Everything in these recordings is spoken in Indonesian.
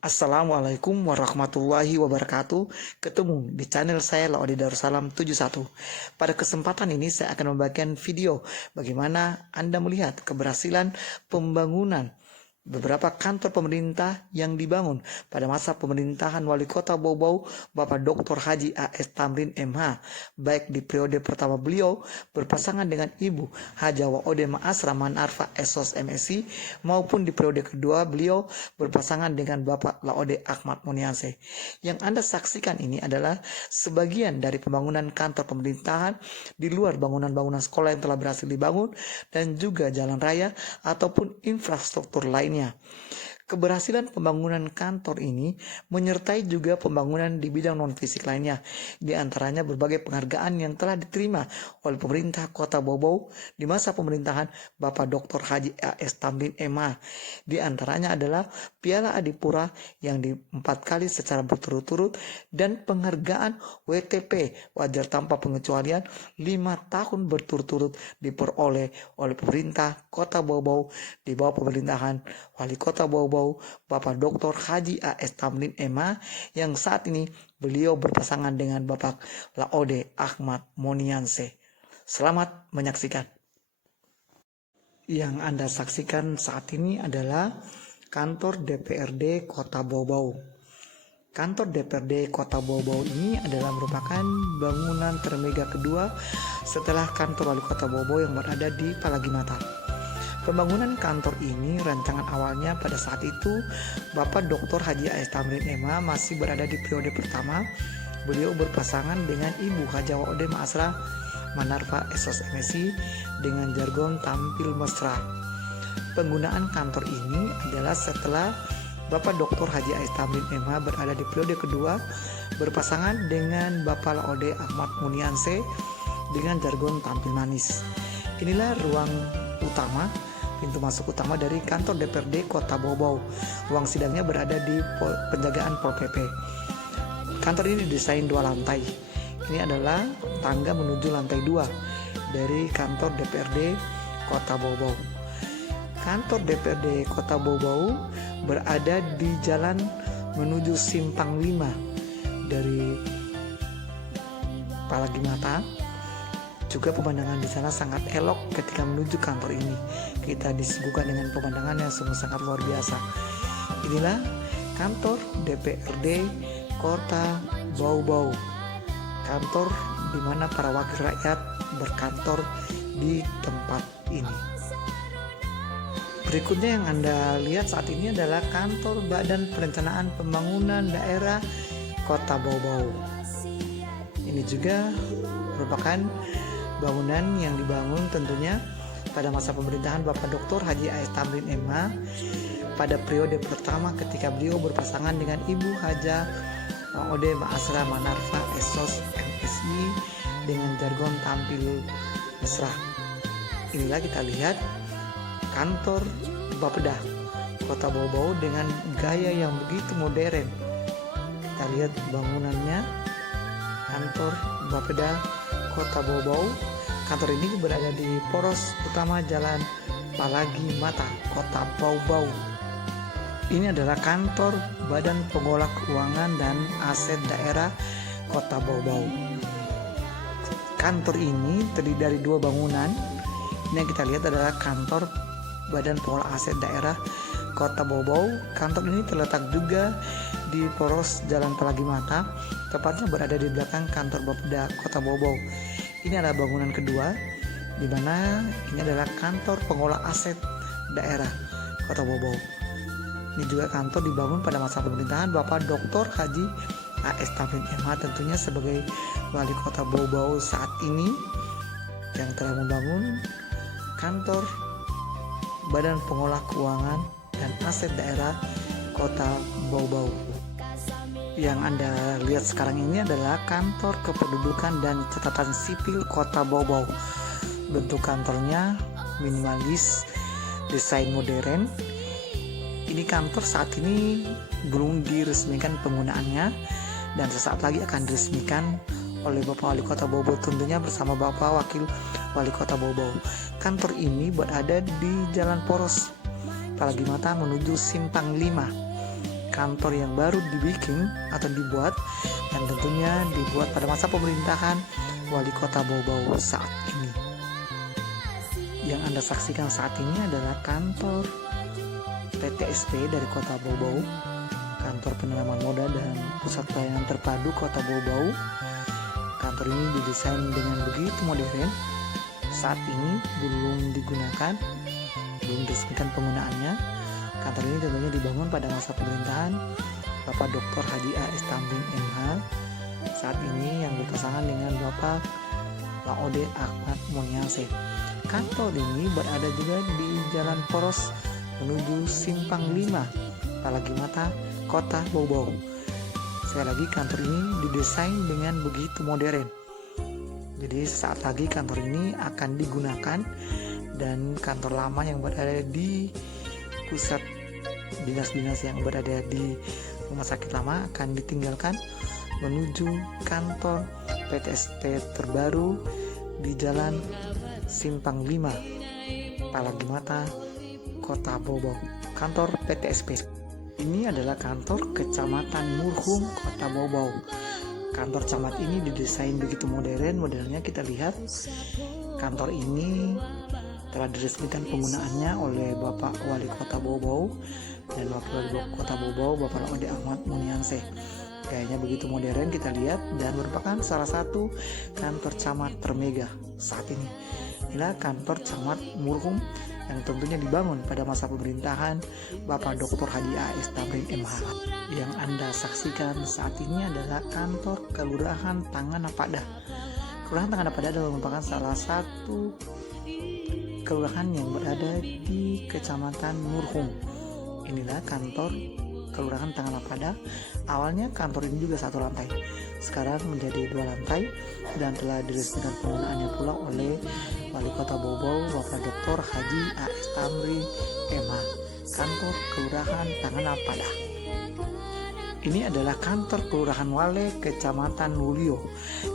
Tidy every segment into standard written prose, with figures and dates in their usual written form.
Assalamualaikum warahmatullahi wabarakatuh. Ketemu di channel saya Laode Darussalam 71. Pada kesempatan ini saya akan membagikan video bagaimana Anda melihat keberhasilan pembangunan beberapa kantor pemerintah yang dibangun pada masa pemerintahan Wali Kota Bau-Bau Bapak Dr. Haji A.S. Tamrin MH, baik di periode pertama beliau berpasangan dengan Ibu Hajawa Ode Ma'asra Manarfa Esos MSI maupun di periode kedua beliau berpasangan dengan Bapak Laode Ahmad Munianse. Yang Anda saksikan ini adalah sebagian dari pembangunan kantor pemerintahan di luar bangunan-bangunan sekolah yang telah berhasil dibangun dan juga jalan raya ataupun infrastruktur lainnya. Keberhasilan pembangunan kantor ini menyertai juga pembangunan di bidang non-fisik lainnya, di antaranya berbagai penghargaan yang telah diterima oleh pemerintah Kota Bau-Bau di masa pemerintahan Bapak Dr. Haji A.S. Tamrin MH. Di antaranya adalah Piala Adipura yang 4 kali secara berturut-turut dan penghargaan WTP wajar tanpa pengecualian 5 tahun berturut-turut diperoleh oleh pemerintah Kota Bau-Bau di bawah pemerintahan Wali Kota Bau-Bau Bapak Dr. Haji A.S. Tamrin MH yang saat ini beliau berpasangan dengan Bapak Laode Ahmad Munianse. Selamat menyaksikan. Yang Anda saksikan saat ini adalah kantor DPRD Kota Bau-Bau. Kantor DPRD Kota Bau-Bau ini adalah merupakan bangunan termega kedua setelah kantor Wali Kota Bau-Bau yang berada di Palagimata. Pembangunan kantor ini rancangan awalnya pada saat itu Bapak Dr. Haji A.S. Tamrin MH masih berada di periode pertama. Beliau berpasangan dengan Ibu Hajawa Ode Ma'asra Manarfa Esos MSI dengan jargon tampil mesra. Penggunaan kantor ini adalah setelah Bapak Dr. Haji A.S. Tamrin MH berada di periode kedua berpasangan dengan Bapak Laode Ahmad Munianse dengan jargon tampil manis. Inilah ruang utama, pintu masuk utama dari kantor DPRD Kota Bau-Bau. Ruang sidangnya berada di penjagaan Pol PP. Kantor ini didesain 2 lantai. Ini adalah tangga menuju lantai 2 dari kantor DPRD Kota Bau-Bau. Kantor DPRD Kota Bau-Bau berada di jalan menuju Simpang 5 dari Palagimata. Juga pemandangan di sana sangat elok ketika menuju kantor ini. Kita disuguhkan dengan pemandangan yang sungguh sangat luar biasa. Inilah kantor DPRD Kota Bau-Bau. Kantor di mana para wakil rakyat berkantor di tempat ini. Berikutnya yang Anda lihat saat ini adalah kantor Badan Perencanaan Pembangunan Daerah Kota Bau-Bau. Ini juga merupakan bangunan yang dibangun tentunya pada masa pemerintahan Bapak Dr. Haji A.S. Tamrin MH pada periode pertama ketika beliau berpasangan dengan Ibu Haja Ode Ma'asra Manarfa Esos MSI dengan jargon tampil mesra. Inilah kita lihat kantor Bapeda Kota Bau-Bau dengan gaya yang begitu modern. Kita lihat bangunannya, kantor Bapeda Kota Bau-Bau. Kantor ini berada di poros utama Jalan Palagimata, Kota Bau-Bau. Ini adalah kantor Badan Pengelola Keuangan dan Aset Daerah Kota Bau-Bau. Kantor ini terdiri dari 2 bangunan. Ini yang kita lihat adalah kantor Badan Pengelola Aset Daerah Kota Bau-Bau. Kantor ini terletak juga di poros Jalan Palagimata, tepatnya berada di belakang kantor Bapeda Kota Bau-Bau. Ini adalah bangunan kedua, di mana ini adalah kantor pengelola aset daerah Kota Bau-Bau. Ini juga kantor dibangun pada masa pemerintahan Bapak Dr. Haji A.S. Tamrin MH tentunya sebagai Wali Kota Bau-Bau saat ini yang telah membangun kantor Badan Pengelola Keuangan dan Aset Daerah Kota Bau-Bau. Yang Anda lihat sekarang ini adalah kantor kependudukan dan catatan sipil Kota Bau-Bau. Bentuk kantornya minimalis, desain modern. Ini kantor saat ini belum diresmikan penggunaannya dan sesaat lagi akan diresmikan oleh Bapak Wali Kota Bau-Bau tentunya bersama Bapak Wakil Wali Kota Bau-Bau. Kantor ini berada di Jalan Poros Palagimata menuju Simpang 5. kantor yang baru dibikin atau dibuat, dan tentunya dibuat pada masa pemerintahan Wali Kota Bau-Bau saat ini. Yang Anda saksikan saat ini adalah kantor PTSP dari Kota Bau-Bau, kantor penanaman modal dan pusat pelayanan terpadu Kota Bau-Bau. Kantor ini didesain dengan begitu modern. Saat ini belum digunakan, belum diresmikan penggunaannya. Kantor ini tentunya dibangun pada masa pemerintahan Bapak Dr. Haji A.S. Tamrin MH. Saat ini yang berpasangan dengan Bapak Laode Ahmad Mulyase. Kantor ini berada juga di Jalan Poros menuju Simpang 5, Palagi Mata, Kota Bau-Bau. Sekali lagi, kantor ini didesain dengan begitu modern. Jadi saat lagi kantor ini akan digunakan, dan kantor lama yang berada di pusat dinas-dinas yang berada di rumah sakit lama akan ditinggalkan menuju kantor PTSP terbaru di Jalan Simpang 5, Palagi Mata, Kota Bau-Bau. Kantor PTSP ini adalah kantor Kecamatan Murhum, Kota Bau-Bau. Kantor camat ini didesain begitu modern. Modernnya kita lihat kantor ini telah diresmikan penggunaannya oleh Bapak Wali Kota Bau-Bau dan Wakil Wali Kota Bau-Bau Bapak Laode Ahmad Mulyase. Gayanya begitu modern kita lihat, dan merupakan salah satu kantor camat termega saat ini. Inilah kantor camat Murhum yang tentunya dibangun pada masa pemerintahan Bapak Dr. Haji A.S. Tamrin MH. Yang Anda saksikan saat ini adalah kantor Kelurahan Tanganapada. Kelurahan Tanganapada adalah merupakan salah satu kelurahan yang berada di Kecamatan Murhum. Inilah kantor Kelurahan Tanganapada. Awalnya kantor ini juga satu lantai, sekarang menjadi 2 lantai, dan telah diresmikan penggunaannya pula oleh Wali Kota Bau-Bau Bapak Dr. Haji A.S. Tamrin MH. Kantor Kelurahan Tanganapada. Ini adalah kantor Kelurahan Wale Kecamatan Wulio.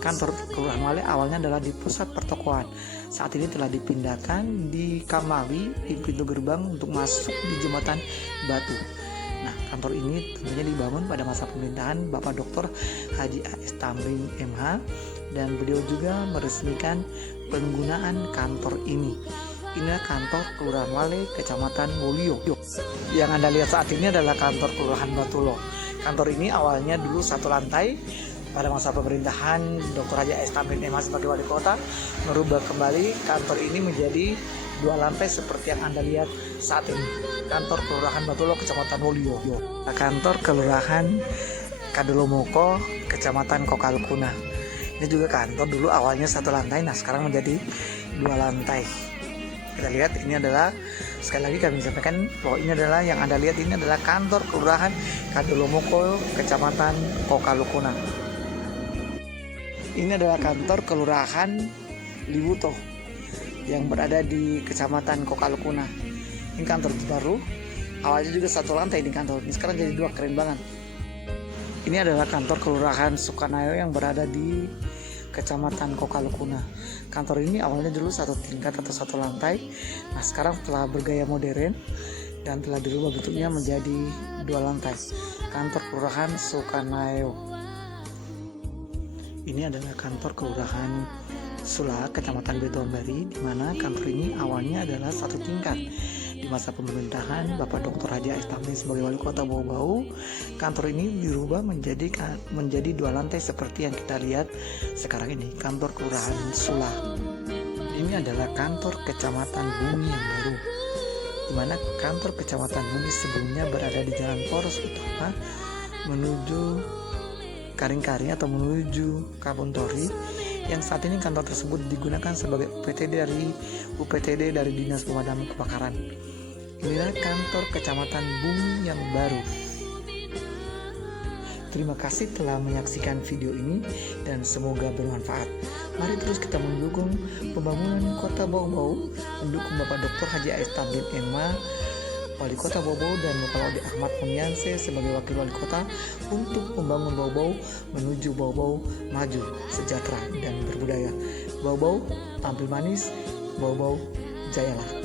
Kantor Kelurahan Wale awalnya adalah di pusat pertokoan. Saat ini telah dipindahkan di Kamawi, di pintu gerbang untuk masuk di Jembatan Batu. Nah, kantor ini tentunya dibangun pada masa pemerintahan Bapak Dr. Haji A.S. Tamrin MH, dan beliau juga meresmikan penggunaan kantor ini. Inilah kantor Kelurahan Wale Kecamatan Wulio. Yang Anda lihat saat ini adalah kantor Kelurahan Batulo. Kantor ini awalnya dulu satu lantai. Pada masa pemerintahan Dr. Haji A.S. Tamrin MH sebagai wali kota, merubah kembali kantor ini menjadi 2 lantai seperti yang Anda lihat saat ini. Kantor Kelurahan Batulo Kecamatan Wulio. Kantor Kelurahan Kadolomoko Kecamatan Kokalukuna. Ini juga kantor dulu awalnya satu lantai, nah sekarang menjadi 2 lantai. Kita lihat ini adalah, sekali lagi kami sampaikan bahwa ini adalah yang Anda lihat ini adalah kantor Kelurahan Kadolomoko Kecamatan Kokalukuna. Ini adalah kantor Kelurahan Liwuto yang berada di Kecamatan Kokalukuna. Ini kantor baru, awalnya juga satu lantai di kantor, ini sekarang jadi 2, keren banget. Ini adalah kantor Kelurahan Sukanayo yang berada di Kecamatan Kokalukuna. Kantor ini awalnya dulu satu tingkat atau satu lantai, nah sekarang telah bergaya modern dan telah dirubah bentuknya menjadi 2 lantai. Kantor Kelurahan Sukanayo. Ini adalah kantor Kelurahan Sula, Kecamatan Betombari, di mana kantor ini awalnya adalah satu tingkat. Di masa pemerintahan Bapak Dr. Haji A.S. Tamrin sebagai wali kota Bau-Bau, kantor ini dirubah menjadi 2 lantai seperti yang kita lihat sekarang ini, kantor Kelurahan Sula. Ini adalah kantor Kecamatan Bumi yang baru, di mana kantor Kecamatan Bumi sebelumnya berada di Jalan Poros Utama menuju Karing-Karing atau menuju Kabuntori, yang saat ini kantor tersebut digunakan sebagai UPTD dari Dinas Pemadam Kebakaran. Inilah kantor Kecamatan Bumi yang baru. Terima kasih telah menyaksikan video ini dan semoga bermanfaat. Mari terus kita mendukung pembangunan Kota Bau-Bau, mendukung Bapak Dr. Haji A.S. Tamrin MH, Wali Kota Bau-Bau, dan Bapak Laode Ahmad Mulyase sebagai Wakil Wali Kota untuk membangun Bau-Bau menuju Bau-Bau maju, sejahtera, dan berbudaya. Bau-Bau tampil manis, Bau-Bau jayalah.